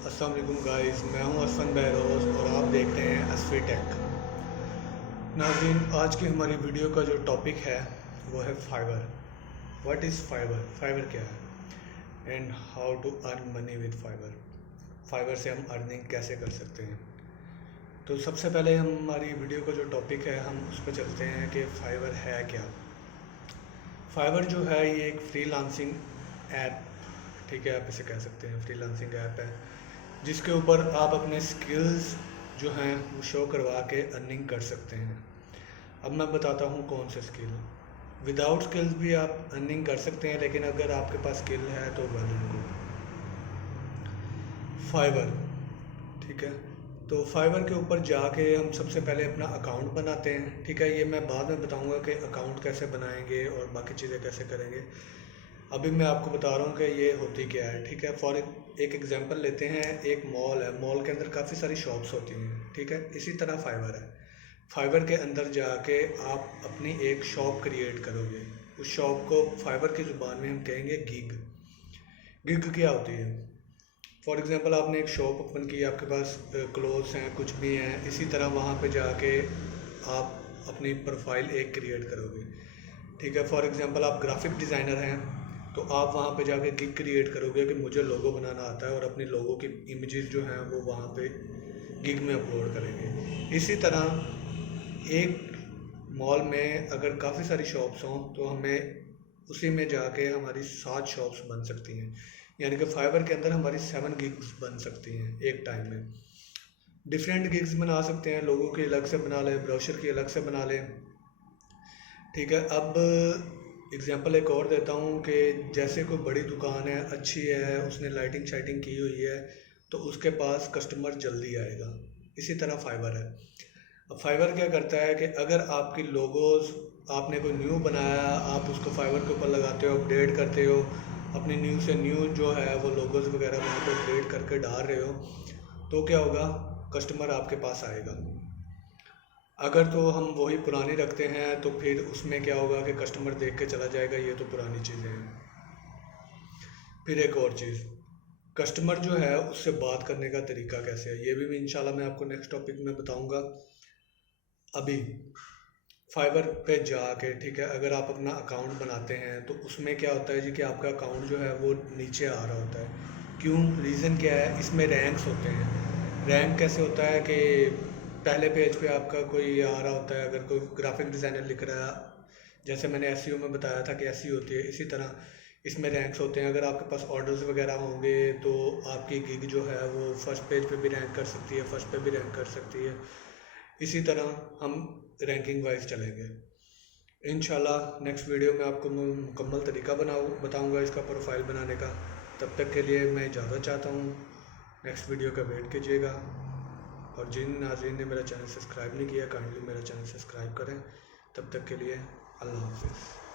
अस्सलाम वालेकुम गाइस, मैं हूं असफन बहरोज और आप देख रहे हैं असफी टेक। नाज़रीन, आज की हमारी वीडियो का जो टॉपिक है वो है Fiverr. What is Fiverr? Fiverr क्या है and how to earn money with Fiverr. Fiverr से हम अर्निंग कैसे कर सकते हैं। तो सबसे पहले हम हमारी वीडियो का जो टॉपिक है हम उस पर चलते हैं कि फाइवर है क्या। फाइवर जो है ये एक फ्रीलांसिंग ऐप, ठीक है, आप इसे कह सकते हैं फ्रीलांसिंग ऐप है, जिसके ऊपर आप अपने स्किल्स जो हैं वो शो करवा के अर्निंग कर सकते हैं। अब मैं बताता हूँ कौन से स्किल। विदाउट स्किल्स भी आप अर्निंग कर सकते हैं, लेकिन अगर आपके पास स्किल है तो वेल एंड गुड। फाइवर, ठीक है। तो फाइवर के ऊपर जाके हम सबसे पहले अपना अकाउंट बनाते हैं, ठीक है। ये मैं बाद में बताऊंगा कि अकाउंट कैसे बनाएंगे और बाकी चीज़ें कैसे करेंगे। अभी मैं आपको बता रहा हूँ कि ये होती क्या है, ठीक है। फॉर एक एग्जांपल लेते हैं, एक मॉल है, मॉल के अंदर काफ़ी सारी शॉप्स होती हैं, ठीक है। इसी तरह फाइवर है। फाइवर के अंदर जाके आप अपनी एक शॉप क्रिएट करोगे। उस शॉप को फाइवर की ज़ुबान में हम कहेंगे गिग। गिग क्या होती है? फॉर एग्ज़ाम्पल आपने एक शॉप ओपन की, आपके पास क्लोथ्स हैं, कुछ भी हैं, इसी तरह वहाँ पे जाके आप अपनी प्रोफाइल एक क्रिएट करोगे, ठीक है। फॉर एग्ज़ाम्पल आप ग्राफिक डिज़ाइनर हैं, तो आप वहाँ पे जाके गिग क्रिएट करोगे कि मुझे लोगो बनाना आता है, और अपनी लोगो की इमेजेस जो हैं वो वहाँ पे गिग में अपलोड करेंगे। इसी तरह एक मॉल में अगर काफ़ी सारी शॉप्स हों तो हमें उसी में जाके हमारी 7 शॉप्स बन सकती हैं, यानी कि फाइवर के अंदर हमारी 7 गिग्स बन सकती हैं एक टाइम में। डिफरेंट गिग्स बना सकते हैं, लोगों की अलग से बना लें, ब्रोशर की अलग से बना लें, ठीक है। अब एग्जांपल एक और देता हूँ कि जैसे कोई बड़ी दुकान है, अच्छी है, उसने लाइटिंग शाइटिंग की हुई है, तो उसके पास कस्टमर जल्दी आएगा। इसी तरह फाइवर है। अब फाइवर क्या करता है कि अगर आपकी लोगोज़, आपने कोई न्यू बनाया, आप उसको फाइवर के ऊपर लगाते हो, अपडेट करते हो, अपनी न्यू से न्यू जो है वो लोगोज़ वगैरह वहाँ पर अपडेट करके डाल रहे हो, तो क्या होगा, कस्टमर आपके पास आएगा। अगर तो हम वही पुरानी रखते हैं तो फिर उसमें क्या होगा कि कस्टमर देख के चला जाएगा ये तो पुरानी चीज़ें हैं। फिर एक और चीज़, कस्टमर जो है उससे बात करने का तरीका कैसे है, ये भी इंशाल्लाह मैं आपको नेक्स्ट टॉपिक में बताऊंगा। अभी फाइवर पे जाके, ठीक है, अगर आप अपना अकाउंट बनाते हैं तो उसमें क्या होता है जी कि आपका अकाउंट जो है वो नीचे आ रहा होता है। क्यों? रीज़न क्या है? इसमें रैंक्स होते हैं। रैंक कैसे होता है कि पहले पेज पे आपका कोई आ रहा होता है, अगर कोई ग्राफिक डिज़ाइनर लिख रहा है, जैसे मैंने एसईओ में बताया था कि एसईओ होती है, इसी तरह इसमें रैंक्स होते हैं। अगर आपके पास ऑर्डर्स वगैरह होंगे तो आपकी गिग जो है वो फर्स्ट पेज पे भी रैंक कर सकती है, फर्स्ट पे भी रैंक कर सकती है। इसी तरह हम रैंकिंग वाइज चलेंगे। इंशाल्लाह नेक्स्ट वीडियो में आपको मुकम्मल तरीका बताऊंगा इसका प्रोफाइल बनाने का। तब तक के लिए मैं इजाज़त चाहता हूँ। नेक्स्ट वीडियो का वेट कीजिएगा, और जिन नाज़रीन ने मेरा चैनल सब्सक्राइब नहीं किया, काइंडली मेरा चैनल सब्सक्राइब करें। तब तक के लिए अल्लाह हाफिज़।